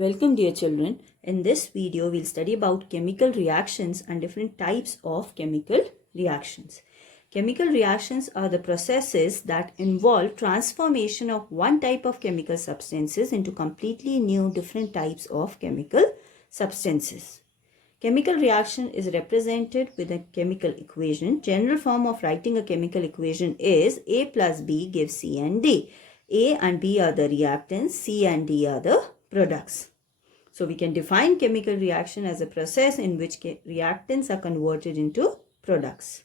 Welcome dear children. In this video we'll study about chemical reactions and different types of chemical reactions. Chemical reactions are the processes that involve transformation of one type of chemical substances into completely new different types of chemical substances. Chemical reaction is represented with a chemical equation. General form of writing a chemical equation is A plus B gives C and D. A and B are the reactants, C and D are the products. So we can define chemical reaction as a process in which reactants are converted into products.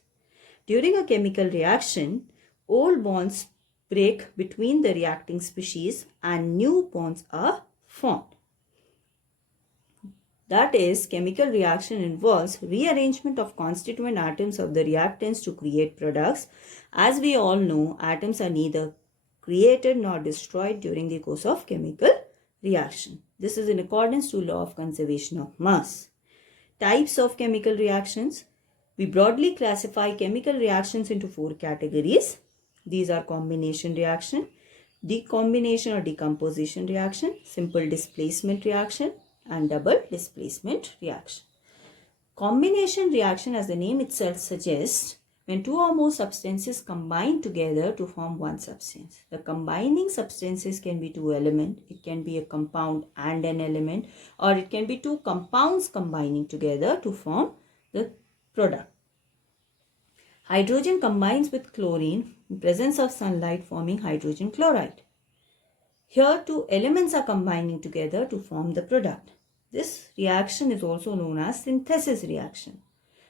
During a chemical reaction, old bonds break between the reacting species and new bonds are formed. That is, chemical reaction involves rearrangement of constituent atoms of the reactants to create products. As we all know, atoms are neither created nor destroyed during the course of chemical reaction. This is in accordance to law of conservation of mass. Types of chemical reactions. We broadly classify chemical reactions into four categories. These are combination reaction, decombination or decomposition reaction, simple displacement reaction, and double displacement reaction. Combination reaction, as the name itself suggests, when two or more substances combine together to form one substance. The combining substances can be two elements, it can be a compound and an element, or it can be two compounds combining together to form the product. Hydrogen combines with chlorine in presence of sunlight, forming hydrogen chloride. Here two elements are combining together to form the product. This reaction is also known as synthesis reaction.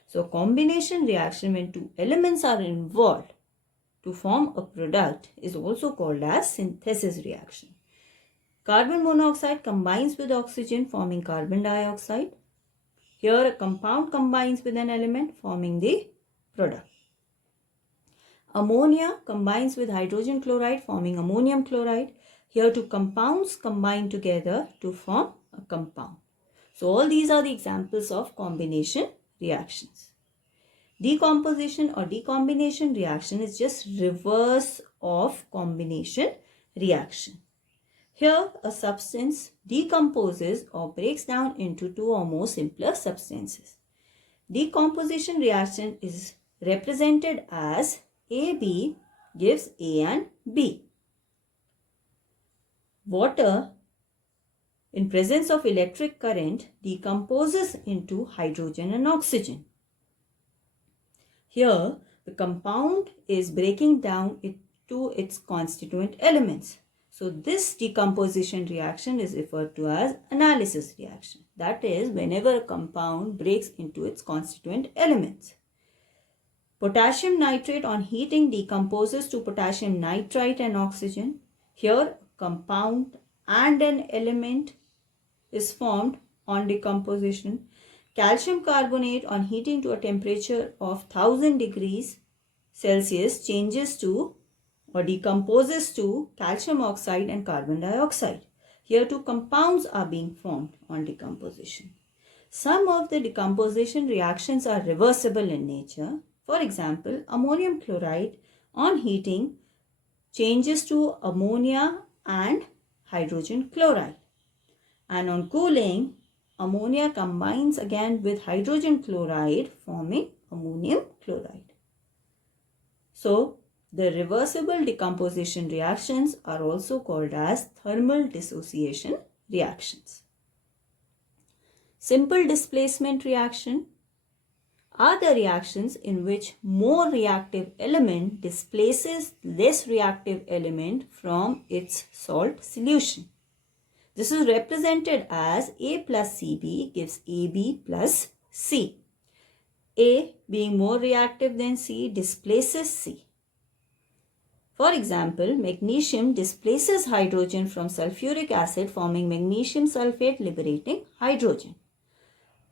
So combination reaction, when two elements are involved to form a product, is also called as synthesis reaction. Carbon monoxide combines with oxygen, forming carbon dioxide. Here a compound combines with an element, forming the product. Ammonia combines with hydrogen chloride, forming ammonium chloride. Here two compounds combine together to form a compound. So all these are the examples of combination reactions. Decomposition or decombination reaction is just reverse of combination reaction. Here a substance decomposes or breaks down into two or more simpler substances. Decomposition reaction is represented as AB gives A and B. Water in presence of electric current decomposes into hydrogen and oxygen. Here the compound is breaking down into its constituent elements. So this decomposition reaction is referred to as analysis reaction. That is, whenever a compound breaks into its constituent elements. Potassium nitrate on heating decomposes to potassium nitrite and oxygen. Here compound and an element is formed on decomposition. Calcium carbonate on heating to a temperature of 1000 degrees Celsius changes to or decomposes to calcium oxide and carbon dioxide. Here two compounds are being formed on decomposition. Some of the decomposition reactions are reversible in nature. For example, ammonium chloride on heating changes to ammonia and hydrogen chloride. And on cooling, ammonia combines again with hydrogen chloride, forming ammonium chloride. So, the reversible decomposition reactions are also called as thermal dissociation reactions. Simple displacement reaction are the reactions in which more reactive element displaces less reactive element from its salt solution. This is represented as A plus CB gives AB plus C. A being more reactive than C displaces C. For example, magnesium displaces hydrogen from sulfuric acid, forming magnesium sulfate, liberating hydrogen.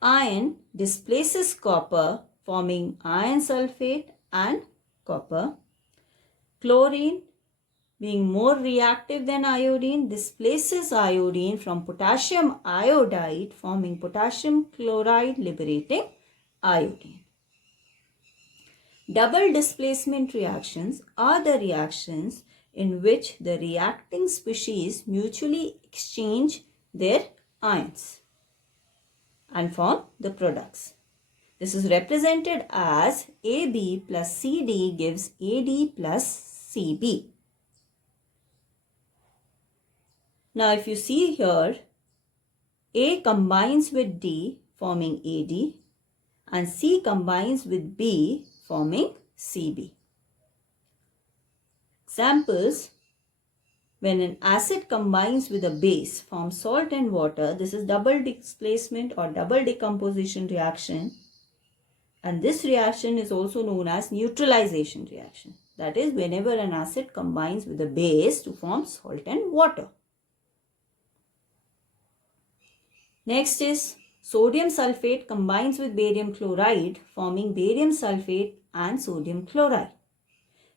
Iron displaces copper, forming iron sulfate and copper. Chlorine being more reactive than iodine displaces iodine from potassium iodide, forming potassium chloride, liberating iodine. Double displacement reactions are the reactions in which the reacting species mutually exchange their ions and form the products. This is represented as AB plus CD gives AD plus CB. Now if you see here, A combines with D forming AD and C combines with B forming CB. Examples: when an acid combines with a base forms salt and water, this is double displacement or double decomposition reaction, and this reaction is also known as neutralization reaction. That is, whenever an acid combines with a base to form salt and water. Next is sodium sulfate combines with barium chloride forming barium sulfate and sodium chloride.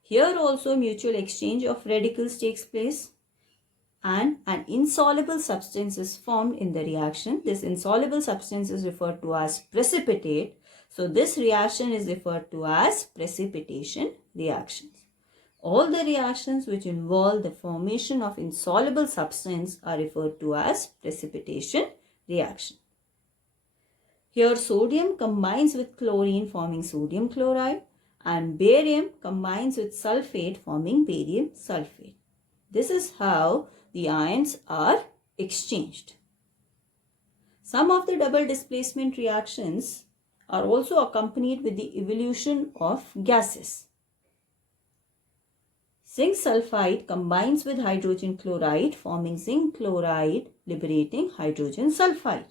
Here also mutual exchange of radicals takes place and an insoluble substance is formed in the reaction. This insoluble substance is referred to as precipitate. So this reaction is referred to as precipitation reactions. All the reactions which involve the formation of insoluble substance are referred to as precipitation reaction. Here sodium combines with chlorine forming sodium chloride and barium combines with sulfate forming barium sulfate. This is how the ions are exchanged. Some of the double displacement reactions are also accompanied with the evolution of gases. Zinc sulfide combines with hydrogen chloride forming zinc chloride liberating hydrogen sulfide.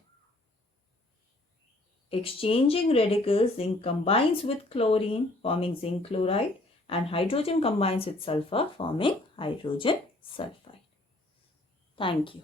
Exchanging radicals, zinc combines with chlorine forming zinc chloride and hydrogen combines with sulfur forming hydrogen sulfide. Thank you.